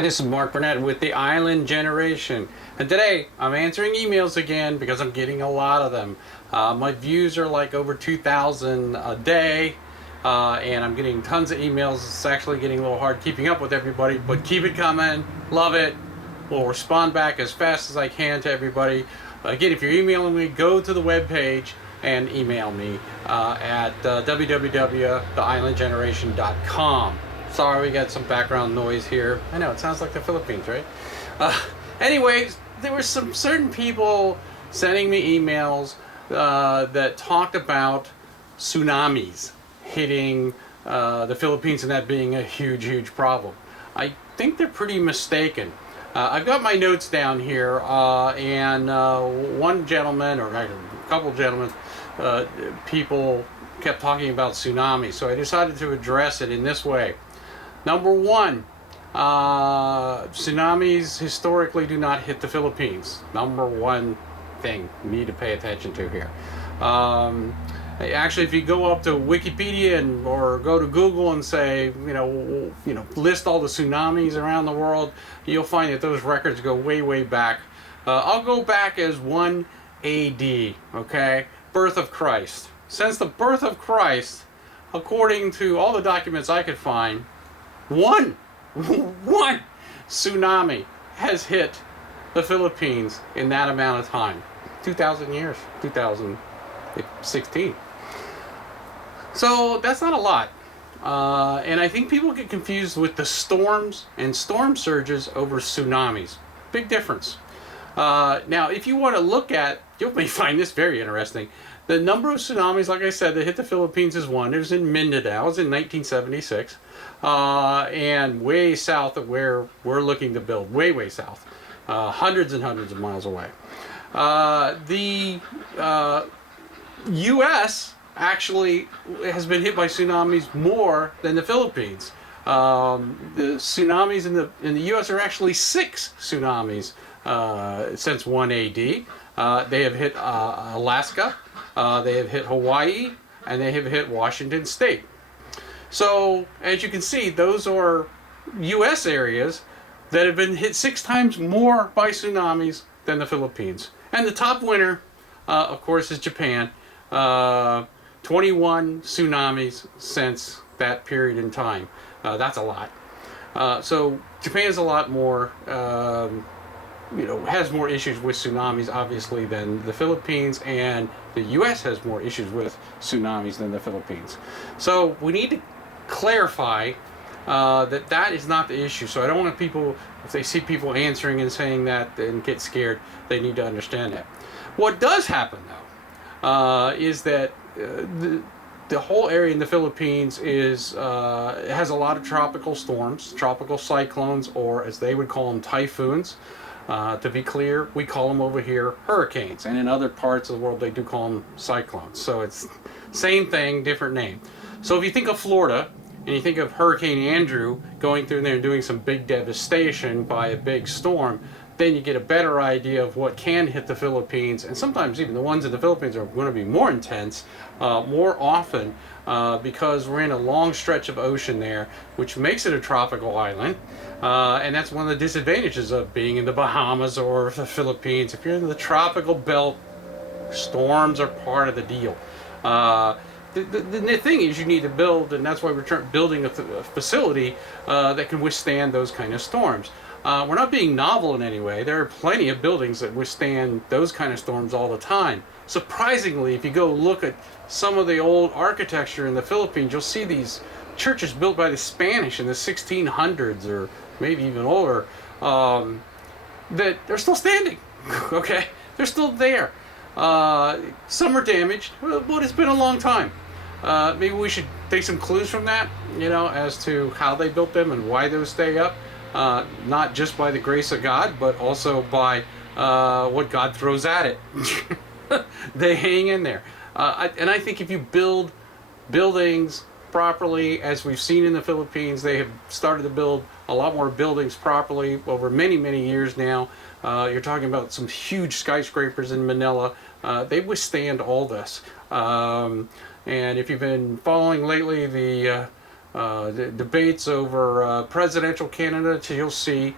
Hi, this is Mark Burnett with the Island Generation, and today I'm answering emails again because I'm getting a lot of them. My views are like over 2,000 a day, and I'm getting tons of emails. It's actually getting a little hard keeping up with everybody, but keep it coming. Love it. We'll respond back as fast as I can to everybody. Again, if you're emailing me, go to the webpage and email me at www.theislandgeneration.com. Sorry, we got some background noise here. I know, it sounds like the Philippines, right? Anyways, there were some certain people sending me emails that talked about tsunamis hitting the Philippines and that being a huge, huge problem. I think they're pretty mistaken. I've got my notes down here, and one gentleman, or a couple gentlemen, people kept talking about tsunamis, so I decided to address it in this way. Number one, tsunamis historically do not hit the Philippines. Number one thing you need to pay attention to here. Actually, if you go up to Wikipedia or go to Google and say, list all the tsunamis around the world, you'll find that those records go way, way back. I'll go back as 1 AD, okay? Birth of Christ. Since the birth of Christ, according to all the documents I could find, one tsunami has hit the Philippines in that amount of time. 2,000 years, 2016. So that's not a lot. And I think people get confused with the storms and storm surges over tsunamis. Big difference. Now, if you want to look at, you may find this very interesting. The number of tsunamis, like I said, that hit the Philippines is one. It was in Mindanao. It was in 1976. And way south of where we're looking to build. Way, way south. Hundreds and hundreds of miles away. The U.S. actually has been hit by tsunamis more than the Philippines. The tsunamis in the U.S. are actually 6 tsunamis since 1 AD. They have hit Alaska, they have hit Hawaii, and they have hit Washington State. So, as you can see, those are U.S. areas that have been hit 6 times more by tsunamis than the Philippines. And the top winner, of course, is Japan. 21 tsunamis since that period in time. That's a lot. So Japan's a lot more, has more issues with tsunamis, obviously, than the Philippines, and the U.S. has more issues with tsunamis than the Philippines. So we need to clarify that is not the issue. So I don't want people, if they see people answering and saying that and get scared, they need to understand that. What does happen, though, is that the whole area in the Philippines has a lot of tropical storms, tropical cyclones, or as they would call them, typhoons. To be clear, we call them over here hurricanes, and in other parts of the world they do call them cyclones. So it's same thing, different name. So if you think of Florida, and you think of Hurricane Andrew going through there and doing some big devastation by a big storm, then you get a better idea of what can hit the Philippines, and sometimes even the ones in the Philippines are going to be more intense, more often, because we're in a long stretch of ocean there, which makes it a tropical island, and that's one of the disadvantages of being in the Bahamas or the Philippines. If you're in the tropical belt, storms are part of the deal. The thing is, you need to build, and that's why we're building a facility that can withstand those kind of storms. We're not being novel in any way. There are plenty of buildings that withstand those kind of storms all the time. Surprisingly, if you go look at some of the old architecture in the Philippines, you'll see these churches built by the Spanish in the 1600s or maybe even older, that they're still standing. Okay? They're still there. Some are damaged, but it's been a long time. Maybe we should take some clues from that, as to how they built them and why those stay up. Not just by the grace of God, but also by what God throws at it. They hang in there. And I think if you build buildings properly, as we've seen in the Philippines, they have started to build a lot more buildings properly over many, many years now. You're talking about some huge skyscrapers in Manila. They withstand all this. And if you've been following lately the debates over presidential candidates, you'll see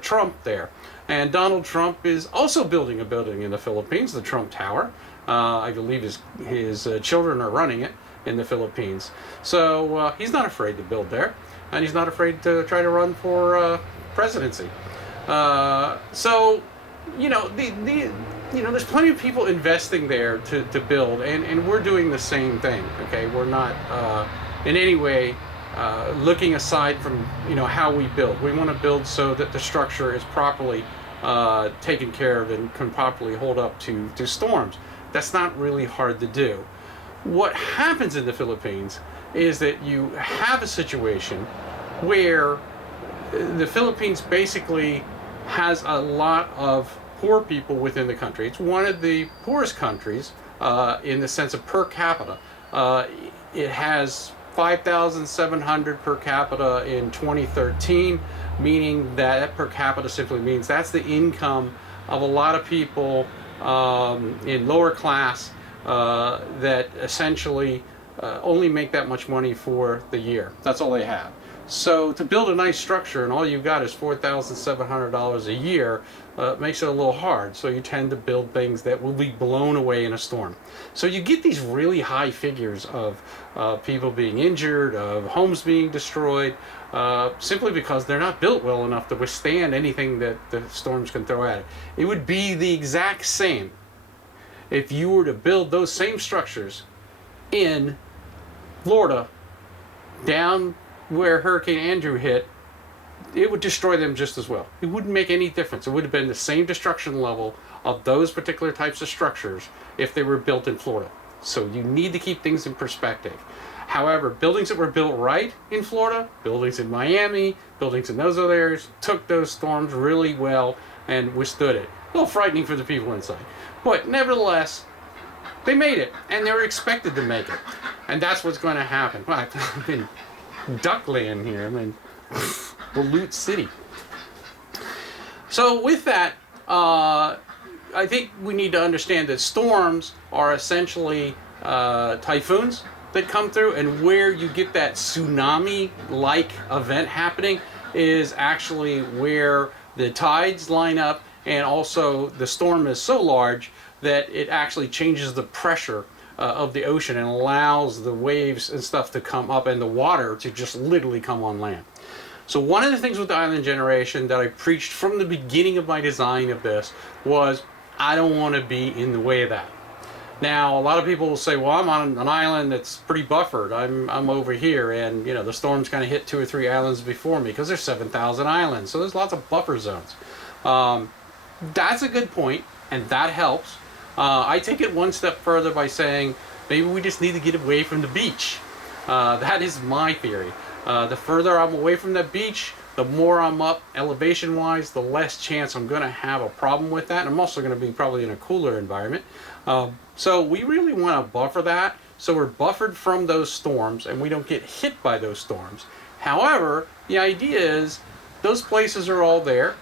Trump there. And Donald Trump is also building a building in the Philippines, the Trump Tower. I believe his children are running it in the Philippines. So he's not afraid to build there, and he's not afraid to try to run for presidency. So, there's plenty of people investing there to build, and we're doing the same thing. Okay, we're not in any way looking aside from how we build. We want to build so that the structure is properly taken care of and can properly hold up to storms. That's not really hard to do. What happens in the Philippines is that you have a situation where the Philippines basically has a lot of poor people within the country. It's one of the poorest countries in the sense of per capita. It has 5,700 per capita in 2013, meaning that per capita simply means that's the income of a lot of people in lower class that essentially only make that much money for the year. That's all they have. So to build a nice structure and all you've got is $4,700 a year makes it a little hard. So you tend to build things that will be blown away in a storm. So you get these really high figures of people being injured, of homes being destroyed, simply because they're not built well enough to withstand anything that the storms can throw at it. It would be the exact same if you were to build those same structures in Florida, down where Hurricane Andrew hit. It would destroy them just as well. It wouldn't make any difference. It would have been the same destruction level of those particular types of structures if they were built in Florida. So you need to keep things in perspective. However, buildings that were built right in Florida, buildings in Miami, buildings in those other areas, took those storms really well and withstood it. A little frightening for the people inside. But nevertheless, they made it, and they were expected to make it. And that's what's going to happen. Well, I'm in Duckland here. I'm in Balut City. So with that, I think we need to understand that storms are essentially typhoons that come through, and where you get that tsunami-like event happening is actually where the tides line up, and also the storm is so large that it actually changes the pressure of the ocean and allows the waves and stuff to come up and the water to just literally come on land. So one of the things with the island generation that I preached from the beginning of my design of this was I don't want to be in the way of that. Now a lot of people will say, well, I'm on an island that's pretty buffered. I'm over here, and the storms kind of hit 2 or 3 islands before me because there's 7,000 islands, so there's lots of buffer zones. That's a good point, and that helps. I take it one step further by saying maybe we just need to get away from the beach. That is my theory. The further I'm away from the beach, the more I'm up elevation-wise, the less chance I'm going to have a problem with that. And I'm also going to be probably in a cooler environment. So we really want to buffer that, so we're buffered from those storms and we don't get hit by those storms. However, the idea is those places are all there,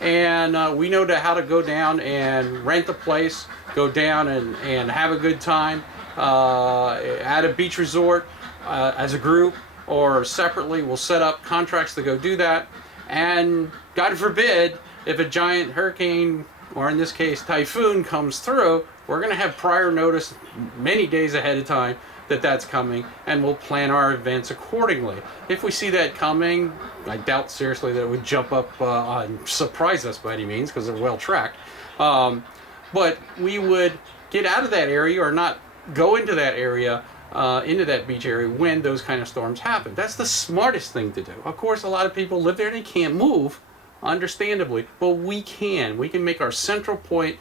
and we know how to go down and rent a place, go down and have a good time at a beach resort as a group, or separately. We'll set up contracts to go do that. And God forbid, if a giant hurricane, or in this case typhoon, comes through, we're going to have prior notice many days ahead of time that that's coming, and we'll plan our events accordingly. If we see that coming, I doubt seriously that it would jump up and surprise us by any means, because they're well tracked. But we would get out of that area, or not go into that area, into that beach area when those kind of storms happen. That's the smartest thing to do. Of course, a lot of people live there and they can't move, understandably, but we can. We can make our central point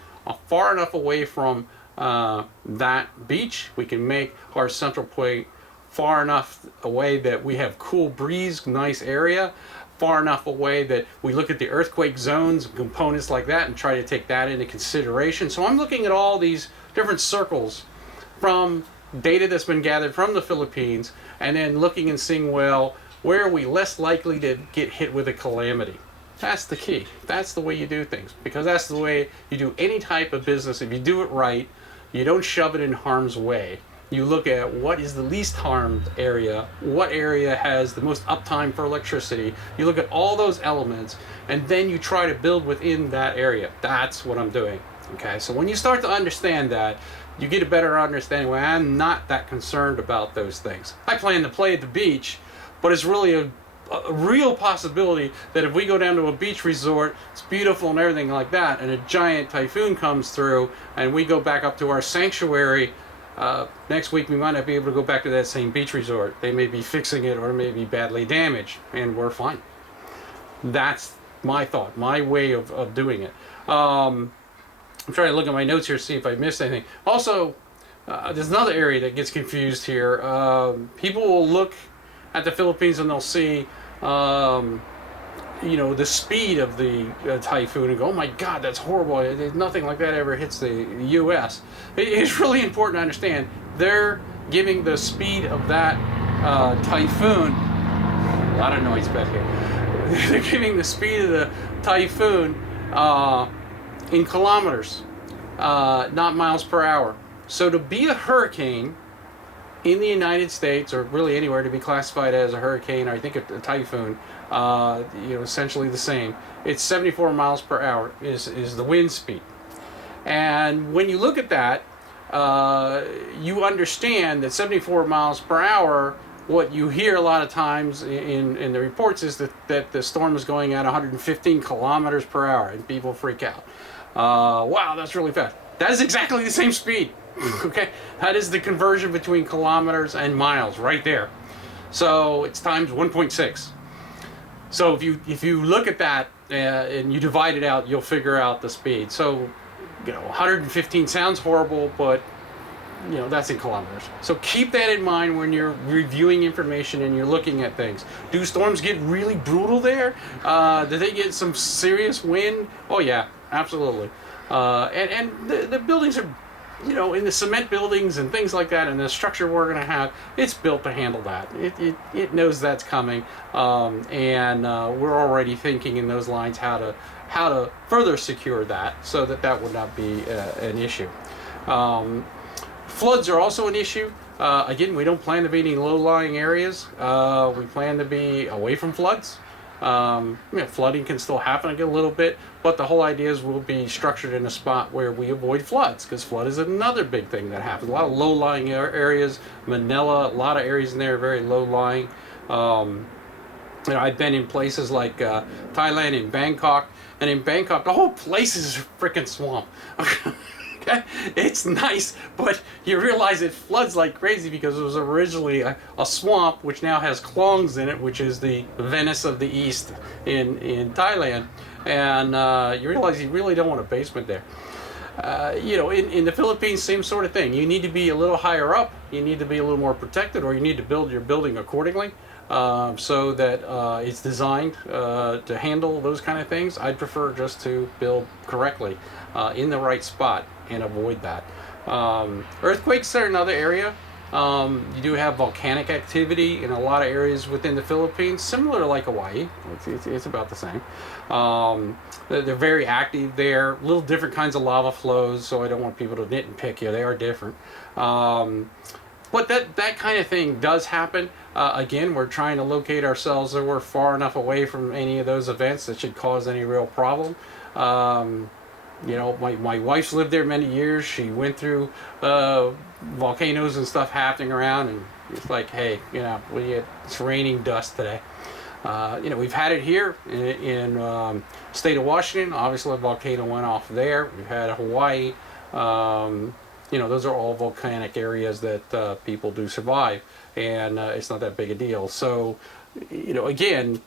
far enough away from that beach. We can make our central point far enough away that we have cool breeze, nice area, far enough away that we look at the earthquake zones and components like that and try to take that into consideration. So I'm looking at all these different circles from data that's been gathered from the Philippines, and then looking and seeing, well, where are we less likely to get hit with a calamity? That's the key. That's the way you do things, because that's the way you do any type of business. If you do it right, you don't shove it in harm's way. You look at what is the least harmed area, what area has the most uptime for electricity. You look at all those elements, and then you try to build within that area. That's what I'm doing. Okay, so when you start to understand that, you get a better understanding why I'm not that concerned about those things. I plan to play at the beach, but it's really a real possibility that if we go down to a beach resort, it's beautiful and everything like that, and a giant typhoon comes through and we go back up to our sanctuary, next week we might not be able to go back to that same beach resort. They may be fixing it or it may be badly damaged, and we're fine. That's my thought, my way of doing it. I'm trying to look at my notes here to see if I missed anything. Also, there's another area that gets confused here. People will look at the Philippines and they'll see, the speed of the typhoon and go, oh my God, that's horrible. Nothing like that ever hits the U.S. It's really important to understand they're giving the speed of that typhoon, a lot of noise back here. They're giving the speed of the typhoon in kilometers, not miles per hour. So to be a hurricane in the United States, or really anywhere, to be classified as a hurricane, or I think a typhoon, essentially the same. It's 74 miles per hour is the wind speed. And when you look at that, you understand that 74 miles per hour, what you hear a lot of times in the reports is that the storm is going at 115 kilometers per hour, and people freak out. Wow, that's really fast. That is exactly the same speed. Okay, that is the conversion between kilometers and miles right there. So it's times 1.6. So if you look at that and you divide it out, you'll figure out the speed. So 115 sounds horrible, but that's in kilometers. So keep that in mind when you're reviewing information and you're looking at things. Do storms get really brutal there? Do they get some serious wind? Oh yeah, absolutely. And the buildings are, in the cement buildings and things like that, and the structure we're going to have, it's built to handle that. It knows that's coming, and we're already thinking in those lines how to further secure that so that would not be an issue. Floods are also an issue. Again, we don't plan to be any low-lying areas. We plan to be away from floods. Flooding can still happen a little bit, but the whole idea is we'll be structured in a spot where we avoid floods, because flood is another big thing that happens. A lot of low-lying areas, Manila, a lot of areas in there are very low-lying. I've been in places like Thailand and Bangkok, and in Bangkok, the whole place is a freaking swamp. Okay? It's nice, but you realize it floods like crazy because it was originally a swamp, which now has klongs in it, which is the Venice of the East in Thailand. And you realize you really don't want a basement there. In the Philippines, same sort of thing. You need to be a little higher up, you need to be a little more protected, or you need to build your building accordingly. So that it's designed to handle those kind of things. I'd prefer just to build correctly in the right spot and avoid that. Earthquakes are another area. You do have volcanic activity in a lot of areas within the Philippines, similar to like Hawaii. It's about the same. They're very active there. Little different kinds of lava flows, so I don't want people to nitpick you. They are different. But that kind of thing does happen. Again, we're trying to locate ourselves so we're far enough away from any of those events that should cause any real problem. My wife's lived there many years. She went through volcanoes and stuff happening around, and it's like, hey, it's raining dust today. We've had it here in state of Washington. Obviously, a volcano went off there. We've had Hawaii. Those are all volcanic areas that people do survive, and it's not that big a deal. So, again,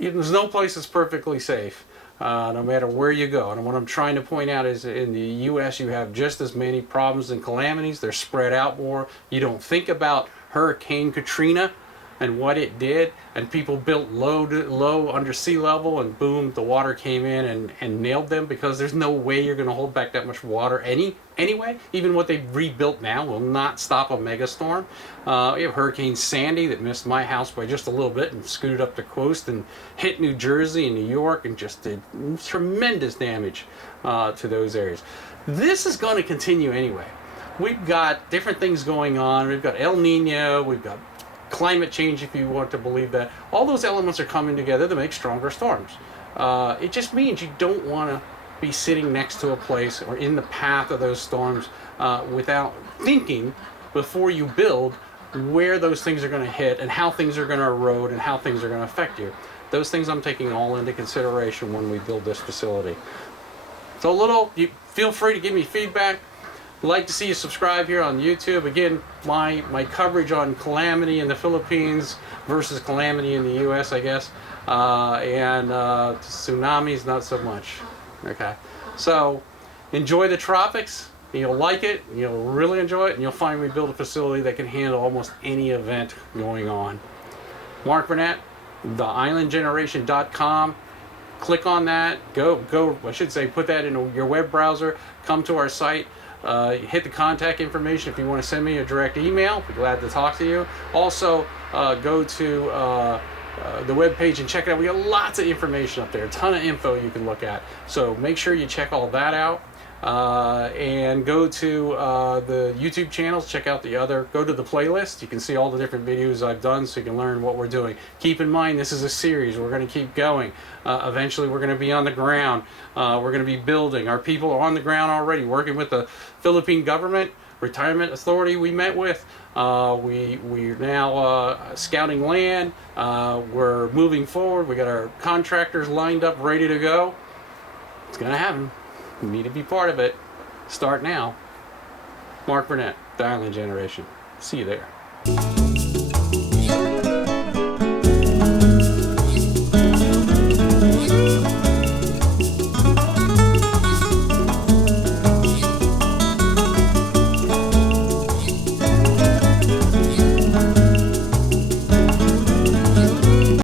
there's no place that's perfectly safe, no matter where you go. And what I'm trying to point out is in the U.S. you have just as many problems and calamities. They're spread out more. You don't think about Hurricane Katrina and what it did, and people built low under sea level, and boom, the water came in and nailed them, because there's no way you're going to hold back that much water anyway. Even what they've rebuilt now will not stop a megastorm. We have Hurricane Sandy that missed my house by just a little bit and scooted up the coast and hit New Jersey and New York and just did tremendous damage to those areas. This is going to continue anyway. we've got different things going on. We've got El Nino, we've got climate change, if you want to believe that. All those elements are coming together to make stronger storms. It just means you don't want to be sitting next to a place or in the path of those storms without thinking before you build where those things are going to hit and how things are going to erode and how things are going to affect you. Those things I'm taking all into consideration when we build this facility. So you feel free to give me feedback. I'd like to see you subscribe here on YouTube. Again, my coverage on calamity in the Philippines versus calamity in the US, I guess, and tsunamis not so much. Okay, so enjoy the tropics. You'll like it, you'll really enjoy it, and you'll find we build a facility that can handle almost any event going on. Mark Burnett, theislandgeneration.com. Click on that, I should say, put that in your web browser, come to our site, hit the contact information if you want to send me a direct email. I'd be glad to talk to you. Also, go to the web page and check it out. We got lots of information up there, a ton of info you can look at. So make sure you check all that out. And go to the YouTube channels, check out go to the playlist. You can see all the different videos I've done so you can learn what we're doing. Keep in mind, this is a series. We're going to keep going. Eventually, we're going to be on the ground. We're going to be building. Our people are on the ground already, working with the Philippine government, retirement authority we met with. We're now scouting land. We're moving forward. We got our contractors lined up, ready to go. It's going to happen. You need to be part of it. Start now. Mark Burnett, The Island Generation. See you there.